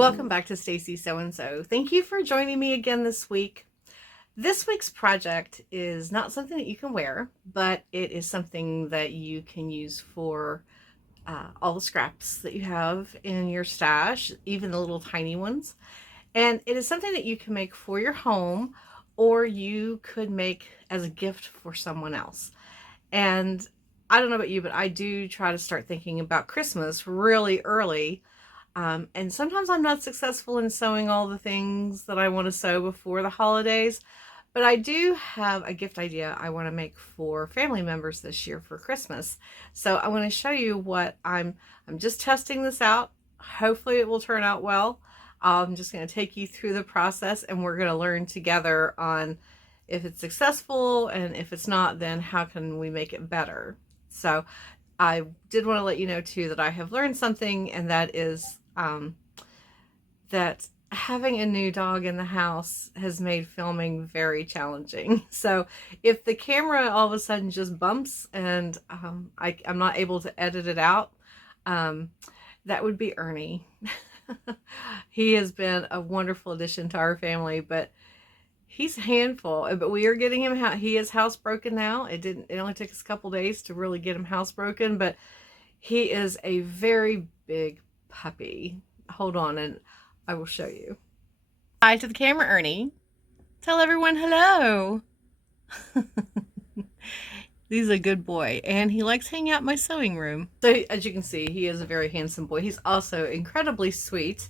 Welcome back to Stacy So and So. Thank you for joining me again this week. This week's project is not something that you can wear, but it is something that you can use for all the scraps that you have in your stash, even the little tiny ones. And it is something that you can make for your home, or you could make as a gift for someone else. And I don't know about you, but I do try to start thinking about Christmas really early. And sometimes I'm not successful in sewing all the things that I want to sew before the holidays, but I do have a gift idea I want to make for family members this year for Christmas. So I want to show you what I'm just testing this out. Hopefully it will turn out well. I'm just going to take you through the process, and we're going to learn together on if it's successful, and if it's not, then how can we make it better. So I did want to let you know too that I have learned something, and that is that having a new dog in the house has made filming very challenging. So if the camera all of a sudden just bumps and I'm not able to edit it out, that would be Ernie. He has been a wonderful addition to our family, but he's a handful. But we are getting him he is housebroken now. It only took us a couple days to really get him housebroken, but he is a very big puppy. Hold on and I will show you. Hi to the camera, Ernie. Tell everyone hello. He's a good boy, and he likes hanging out in my sewing room. So as you can see, he is a very handsome boy. He's also incredibly sweet.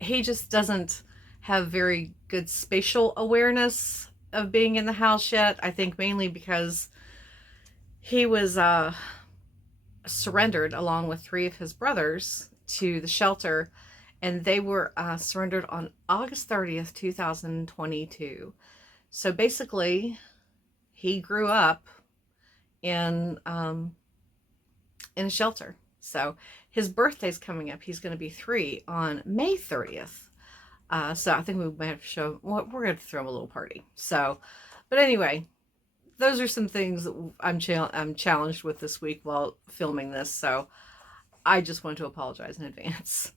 He just doesn't have very good spatial awareness of being in the house yet. I think mainly because he was surrendered along with 3 of his brothers to the shelter, and they were surrendered on August 30th, 2022. So basically, he grew up in a shelter. So his birthday's coming up. He's going to be 3 on May 30th. So I think we might have to show, well, we're going to throw him a little party. So, but anyway, those are some things that I'm challenged with this week while filming this. So I just want to apologize in advance.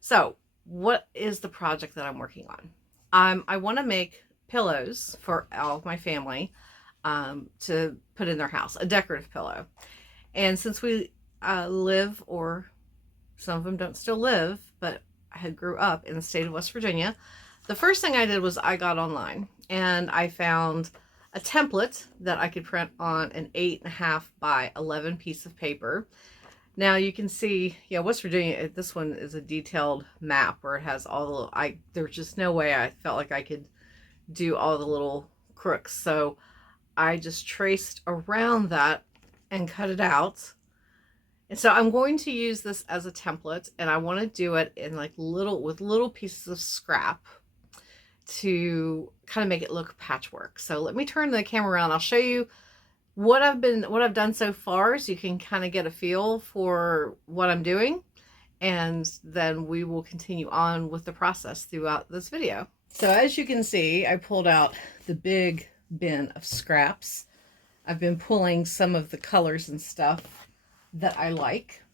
So what is the project that I'm working on? I want to make pillows for all of my family to put in their house, a decorative pillow. And since we live, or some of them don't still live, but I had grew up in the state of West Virginia, the first thing I did was I got online and I found a template that I could print on an 8.5 by 11 piece of paper. Now you can see, yeah, West Virginia, this one is a detailed map where it has all the little, there's just no way I felt like I could do all the little crooks. So I just traced around that and cut it out. And so I'm going to use this as a template, and I want to do it in like little pieces of scrap to kind of make it look patchwork. So let me turn the camera around. I'll show you what I've done so far, so you can kind of get a feel for what I'm doing, and then we will continue on with the process throughout this video. So as you can see, I pulled out the big bin of scraps. I've been pulling some of the colors and stuff that I like,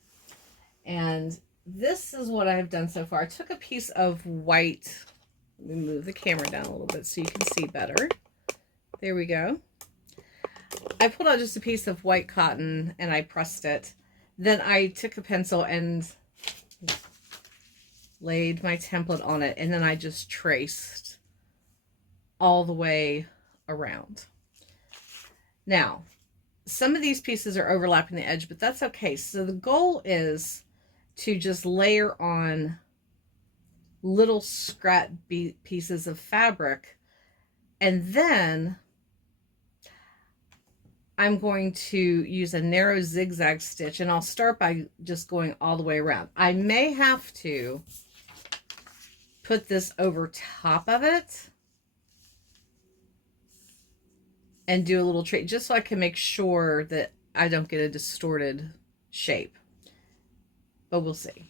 and this is what I've done so far. I took a piece of white. Let me move the camera down a little bit so you can see better. There we go. I pulled out just a piece of white cotton and I pressed it. Then I took a pencil and laid my template on it, and then I just traced all the way around. Now, some of these pieces are overlapping the edge, but that's okay. So the goal is to just layer on little scrap pieces of fabric, and then I'm going to use a narrow zigzag stitch, and I'll start by just going all the way around. I may have to put this over top of it and do a little trick just so I can make sure that I don't get a distorted shape, but we'll see.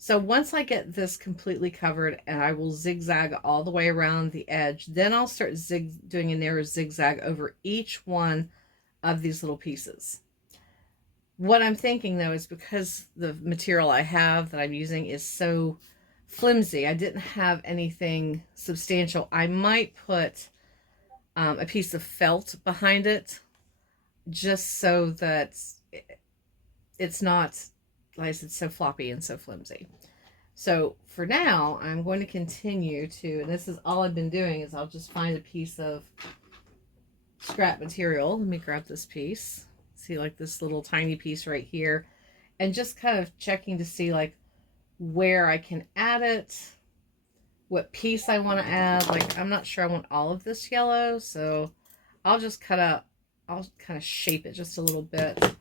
So once I get this completely covered, and I will zigzag all the way around the edge, then I'll start doing a narrow zigzag over each one of these little pieces. What I'm thinking though is because the material I have that I'm using is so flimsy, I didn't have anything substantial. I might put a piece of felt behind it just so that it's not, like I said, so floppy and so flimsy. So for now, I'm going to continue to, and this is all I've been doing, is I'll just find a piece of scrap material. Let me grab this piece. See, like this little tiny piece right here, and just kind of checking to see like where I can add it, what piece I want to add. Like, I'm not sure I want all of this yellow, so I'll just I'll kind of shape it just a little bit.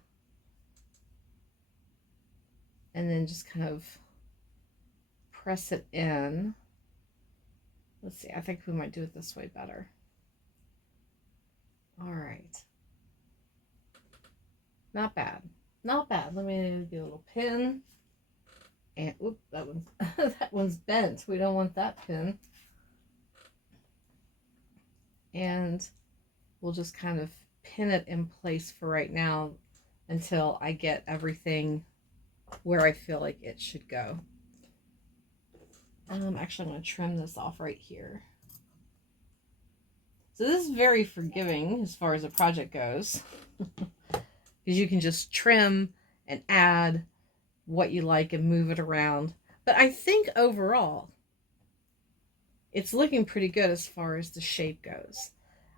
And then just kind of press it in. Let's see, I think we might do it this way better. All right. Not bad. Not bad. Let me get a little pin. And, oop, that one's, that one's bent. We don't want that pin. And we'll just kind of pin it in place for right now until I get everything where I feel like it should go. Actually, I'm going to trim this off right here. So this is very forgiving as far as a project goes. Because you can just trim and add what you like and move it around. But I think overall, it's looking pretty good as far as the shape goes.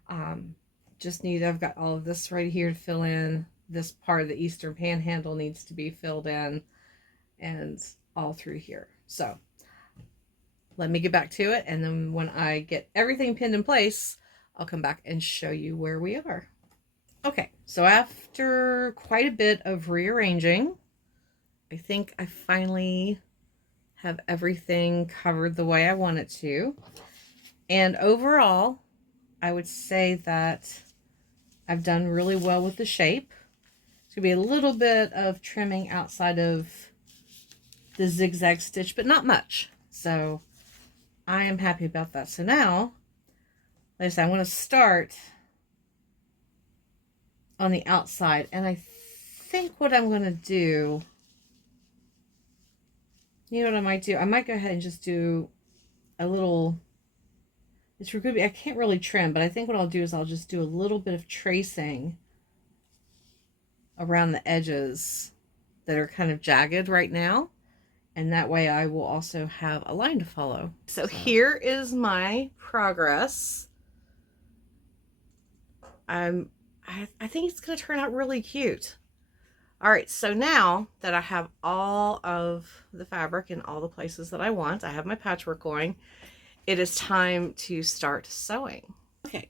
I've got all of this right here to fill in. This part of the Eastern Panhandle needs to be filled in, and all through here. So let me get back to it, and then when I get everything pinned in place, I'll come back and show you where we are. Okay, so after quite a bit of rearranging, I think I finally have everything covered the way I want it to. And overall, I would say that I've done really well with the shape. It's going to be a little bit of trimming outside of the zigzag stitch, but not much. So I am happy about that. So now, like I said, I'm going to start on the outside. And I think what I'm going to do, you know what I might do? I might go ahead and just do a little, it's going to be, I can't really trim, but I think what I'll do is I'll just do a little bit of tracing around the edges that are kind of jagged right now. And that way I will also have a line to follow. So here is my progress. I think it's going to turn out really cute. All right, so now that I have all of the fabric in all the places that I want, I have my patchwork going, it is time to start sewing. Okay,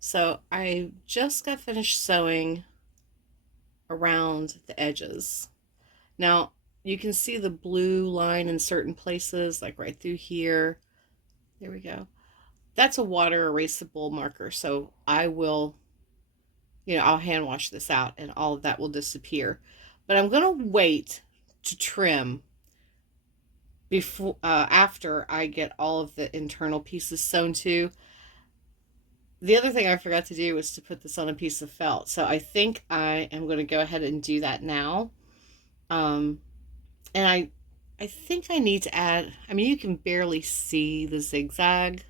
so I just got finished sewing around the edges. Now, you can see the blue line in certain places, like right through here. There we go. That's a water erasable marker, so I will, I'll hand wash this out and all of that will disappear. But I'm going to wait to trim before after I get all of the internal pieces sewn to. The other thing I forgot to do was to put this on a piece of felt. So I think I am going to go ahead and do that now. And I think I need to add, you can barely see the zigzag.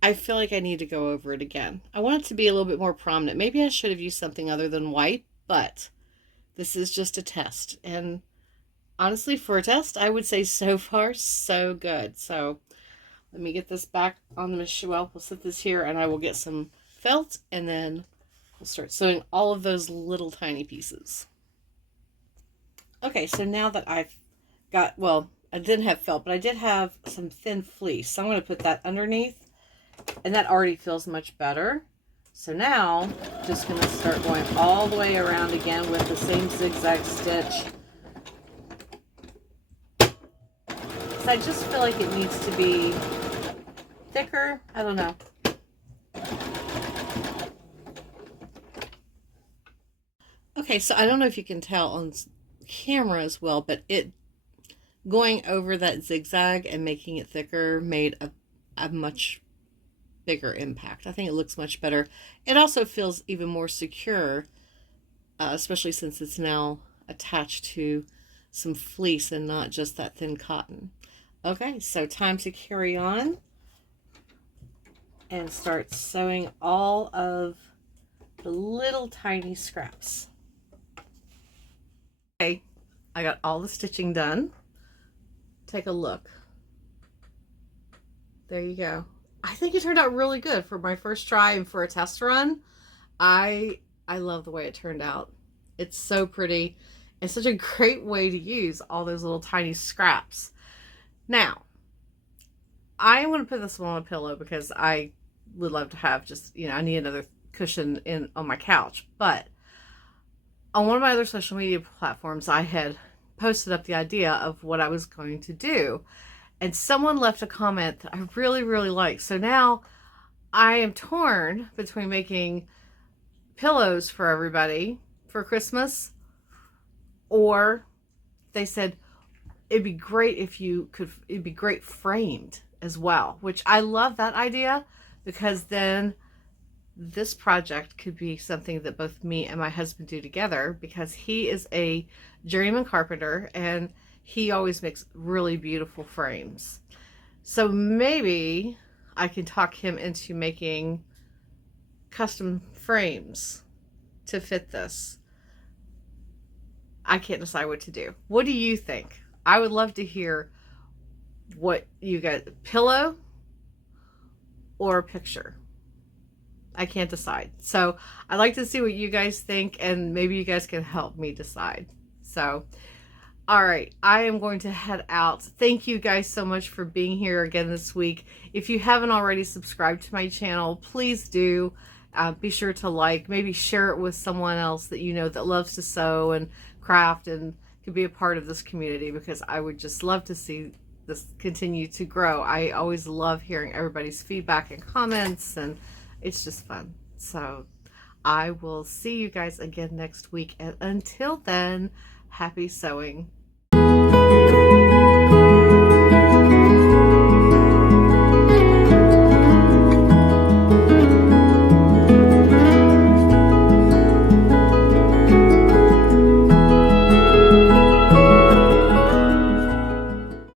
I feel like I need to go over it again. I want it to be a little bit more prominent. Maybe I should have used something other than white, but this is just a test. And honestly, for a test, I would say so far, so good. So let me get this back on the machine. Well, we'll set this here and I will get some felt and then we'll start sewing all of those little tiny pieces. Okay, so now that I've got, well, I didn't have felt, but I did have some thin fleece. So I'm going to put that underneath. And that already feels much better. So now, just going to start going all the way around again with the same zigzag stitch. Because I just feel like it needs to be thicker. I don't know. Okay, so I don't know if you can tell on camera as well, but it going over that zigzag and making it thicker made a much bigger impact. I think it looks much better. It also feels even more secure especially since it's now attached to some fleece and not just that thin cotton. Okay, so time to carry on and start sewing all of the little tiny scraps. Okay, I got all the stitching done. Take a look. There you go. I think it turned out really good for my first try and for a test run. I love the way it turned out. It's so pretty and such a great way to use all those little tiny scraps. Now, I am going to put this one on a pillow because I would love to have just, I need another cushion on my couch. But on one of my other social media platforms, I had posted up the idea of what I was going to do. And someone left a comment that I really, really liked. So now I am torn between making pillows for everybody for Christmas, or they said it'd be great if you could, it'd be great framed as well, which I love that idea, because then this project could be something that both me and my husband do together, because he is a journeyman carpenter and he always makes really beautiful frames. So maybe I can talk him into making custom frames to fit this. I can't decide what to do. What do you think? I would love to hear what you guys, pillow or picture. I can't decide. So I'd like to see what you guys think, and maybe you guys can help me decide. So, all right, I am going to head out. Thank you guys so much for being here again this week. If you haven't already subscribed to my channel, please do. Be sure to like, maybe share it with someone else that you know that loves to sew and craft and could be a part of this community, because I would just love to see this continue to grow. I always love hearing everybody's feedback and comments, and it's just fun. So I will see you guys again next week, and until then, happy sewing.